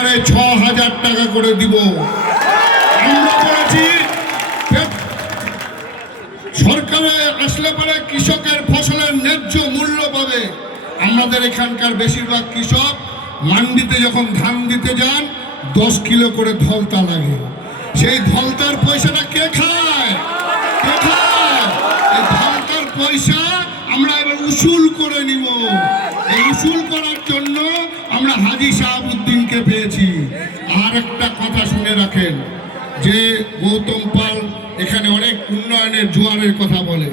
এবারে ৬,০০০ টাকা করে দিব। আমরা বলেছি সরকারে আসলে পরে কৃষকের ফসলের ন্যায্য মূল্য পাবে। আমাদের এখানকার বেশিরভাগ কৃষক মান্ডিতে যখন ধান দিতে যান 10 কিলো করে ধলতা লাগে। সেই ধলতার পয়সাটা কে খায়? কে খায়? এই ধলতার পয়সা আমরা এবার উসুল করে নিব। এই উসুল করার জন্য আমরা হাজী শাহাবুদ্দিনকে পেয়েছি। আর একটা কথা শুনে রাখেন, যে গৌতম পাল এখানে অনেক উন্নয়নের জোয়ারের কথা বলে,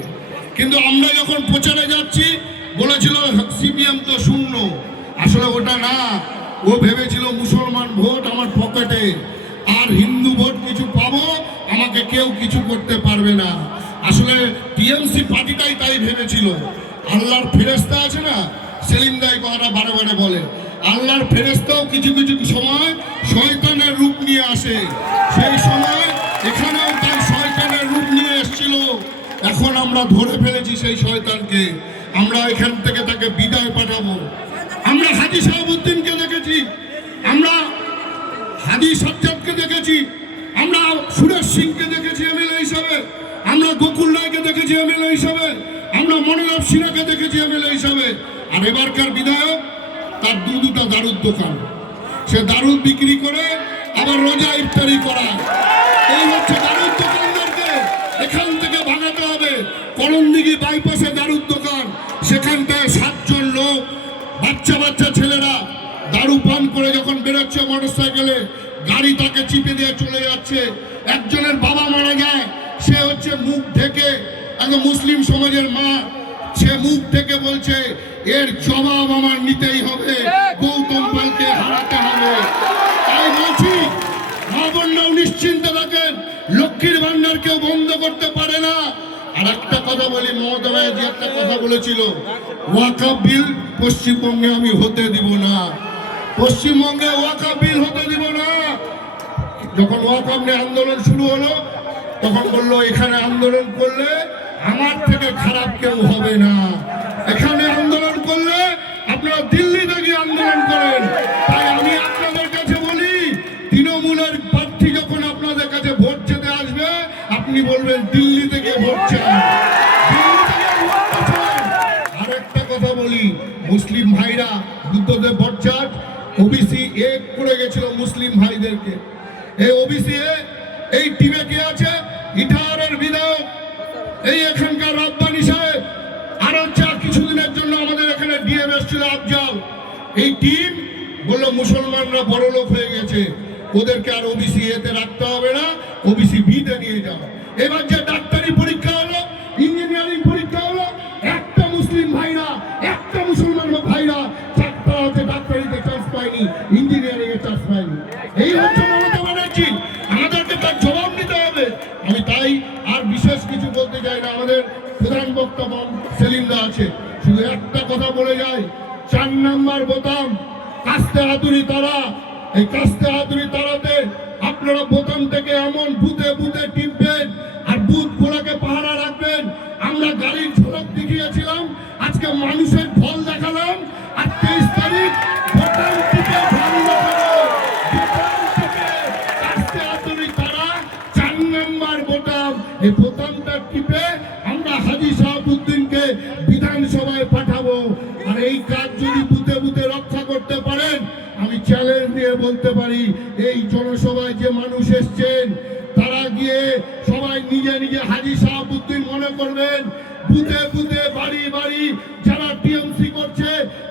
কিন্তু আমরা যখন প্রচারে যাচ্ছি বলেছিল সিপিএম তো শূন্য। আসলে ওটা না, ও ভেবেছিল মুসলমান ভোট আমার পকেটে আর হিন্দু ভোট কিছু পাবো, আমাকে কেউ কিছু করতে পারবে না। আসলে টিএমসি পার্টিটাই তাই ভেবেছিল। আল্লাহর ফেরেশতা আছে না, সেলিম দাই কথাটা বারে বারে বলে, আল্লাহর ফেরেশতাও কিছু কিছু সময় শয়তানের রূপ নিয়ে আসে। সেই সময় এখানেও তাই শয়তানের রূপ নিয়ে এসেছিল। এখন আমরা ধরে ফেলেছি সেই শয়তানকে, আমরা এখান থেকে তাকে বিদায় পাঠাবো। আমরা হাজী শাহাবুদ্দিনকে দেখেছি, আমরা হাজী সাজ্জাদকে দেখেছি, আমরা সুরেশ সিংকে দেখেছি এমএলএ হিসাবে, আমরা গোকুল রায়কে দেখেছি এমএলএ হিসাবে, আমরা মনোরম সিনহাকে দেখেছি এমএলএ হিসাবে। আর এবারকার বিধায়ক, তার দুটা দারুর দোকান, সে দারুদ বিক্রি করে আবার রোজা ইফতারি করা। এই হচ্ছে দারুদ দোকানদারকে এখান থেকে ভাগাতে হবে। করণদিঘি বাইপাসে দারুদ দোকান, সেখানটায় 7 জন লোক বাচ্চা বাচ্চা ছেলেরা দারু পান করে যখন বেরোচ্ছে মোটরসাইকেলে, গাড়ি তাকে চিপে দিয়ে চলে যাচ্ছে। একজনের বাবা মারা যায়, সে হচ্ছে মুখ ঢেকে, একদম মুসলিম সমাজের মা, সে মুখ থেকে বলছে এর জবাব আমার নিতেই হবে, গৌতম পালকে হারাতে হবে। তাই বলছি, মা-বোনরাও নিশ্চিন্তে থাকেন, লক্ষ্মীর ভান্ডার কেউ বন্ধ করতে পারে না। আর একটা কথা বলি, মমতা ব্যানার্জি একটা কথা বলেছিল, ওয়াকফ বিল পশ্চিমবঙ্গে আমি হতে দিব না, পশ্চিমবঙ্গে ওয়াকফ বিল হতে দিব না। যখন ওয়াকফ নিয়ে আন্দোলন শুরু হলো, তখন বললো এখানে আন্দোলন করলে আমার থেকে খারাপ কেউ হবে না, এখানে আন্দোলন করলে আপনারা দিল্লিতে গিয়ে আন্দোলন করেন। তাই আমি আপনাদের কাছে বলি, তৃণমূলের প্রার্থী যখন আপনাদের কাছে ভোট চেতে আসবে, আপনি বলবেন দিল্লি থেকে ভোট চান, দিল্লি থেকে ভোট চান। আর একটা কথা বলি, মুসলিম ভাইরা বুদ্ধদেব ভট্টাচার্য ওবিসি এ করে গেছিল মুসলিম ভাইদেরকে। এই ওবিসি এই টিমে কে আছে? ইটাহারের বিধায়ক, এই এখানকার রাব্বানি সাহেব, আর হচ্ছে কিছুদিনের জন্য আমাদের এখানে ডিএম এসেছিল আফজাল। এই টিম বললো মুসলমানরা বড় লোক হয়ে গেছে, ওদেরকে আর ওবিসি এতে রাখতে হবে না, ওবিসি বিতে নিয়ে যাও। এবার যে ডাক্তারি পরীক্ষা হলো, ইঞ্জিনিয়ারিং পরীক্ষা হলো, একটা মুসলিম ভাইরা, একটা মুসলমান ভাইরা, 4টা হচ্ছে ডাক্তারিতে চান্স পায়নি, ইঞ্জিনিয়ারিং এ চান্স পায়নি। এই হচ্ছে মমতা ব্যানার্জি, আমাদেরকে তার জবাব নিতে হবে। আমি তাই আর বিশেষ কিছু বলতে চাই না, আমাদের প্রধান বক্তব্য সেলিম দা আছে, শুধু একটা কথা বলে যায়, 4 নাম্বার বোতাম কাস্তে হাতুড়ি তারা, এই কাস্তে হাতুড়ি তারাতে আপনারা বোতাম থেকে এমন বুথে বুথে টিপবেন আর বুথ গুলোকে পাহারা রাখবেন। আমরা গাড়ির ঝলক দেখিয়েছিলাম, আজকে মানুষের ফল দেখালাম। আর 23 তারিখ বোতাম টিপে ফল দেখাবো, বোতাম টিপে কাস্তে হাতুড়ি তারা 4 নাম্বার বোতাম, এই বোতামটা টিপে আমরা হাজী শাহাবুদ্দিনকে বিধানসভায় পাঠাবো। আর এই কাজ যদি বুথে বুথে রক্ষা করতে পারেন, আমি চ্যালেঞ্জ দিয়ে বলতে পারি, এই জনসভায় যে মানুষ এসছেন তারা গিয়ে সবাই নিজে নিজে হাজী শাহাবুদ্দিন মনে করবেন। বুথে বুথে বাড়ি বাড়ি যারা টিএমসি করছে,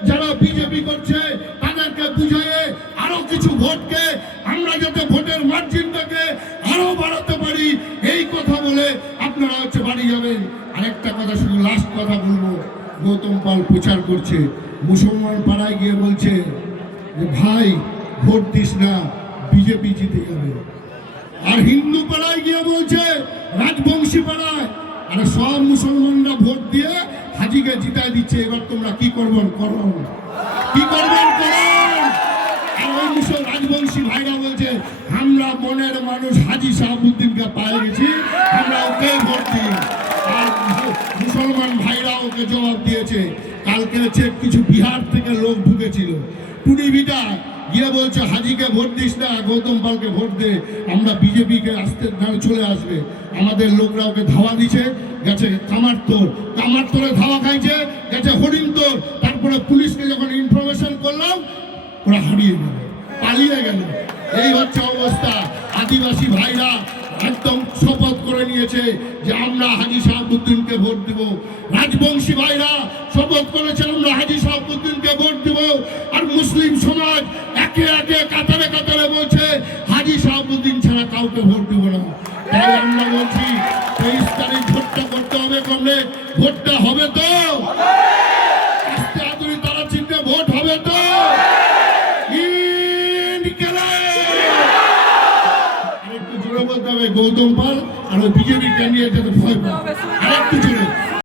যারা বিজেপি করছে, তাদেরকে বুঝিয়ে আরো কিছু ভোটকে আমরা যাতে ভোটের মার্জিনটাকে আরো বাড়াতে পারি, এই কথা বলে আপনারা হচ্ছে বাড়ি যাবেন। আরেকটা কথা, শুধু লাস্ট কথা বলবো, গৌতম পাল প্রচার করছে, মুসলমান পাড়ায় গিয়ে বলছে যে ভাই ভোট দিস না, বিজেপি জিতে যাবে। আর হিন্দু পাড়ায় গিয়ে বলছে, রাজবংশী পাড়ায়, আর সব মুসলমানরা ভোট দিয়ে হাজিকে জিতায় দিচ্ছে। এবার তোমরা কি করবেন করুন, কি করবেন করুন। আর ওই রাজবংশী ভাইরা বলছে, আমরা মনের মানুষ হাজী শাহাবুদ্দিনকে পায়ে গেছি, আমরা ওকে ভোট দিই। আর মুসলমান ভাইরা ওকে জবাব দিয়েছে। কালকে হচ্ছে কিছু বিহার থেকে লোক ঢুকেছিল, টুনিবিটা গিয়ে বলছে হাজিকে ভোট দিস না, গৌতম পালকে ভোট দে, আমরা বিজেপিকে আসতে চলে আসবে। আমাদের লোকরা ওকে ধাওয়া দিছে, গেছে কামারতোরে ধাওয়া খাইছে, গেছে হরিণতোর। তারপরে পুলিশকে যখন ইনফরমেশন করলাম, ওরা হারিয়ে গেল, পালিয়ে গেল। এই হচ্ছে অবস্থা। আদিবাসী ভাইরা একদম শপথ করে নিয়েছে যে আমরা হাজী শাহাবুদ্দিনকে ভোট দিব। রাজবংশী ভাইরা শপথ করেছে আমরা হাজী শাহাবুদ্দিনকে ভোট দিব। আর মুসলিম সমাজ একে একে কাতারে কাতারে বলছে হাজী শাহাবুদ্দিন ছাড়া কাউকে ভোট দিব না। তাই আমরা বলছি 23 তারিখ ভোটটা করতে হবে। কমরে ভোটটা হবে তো, আস্তে আদুরি তারা চিন্তা ভোট হবে তো। আরেকটু জোরে বলতে হবে গৌতম পাল আর ওই বিজেপি ক্যান্ডিডেট ভয় পায়। আরেকটু জোরে।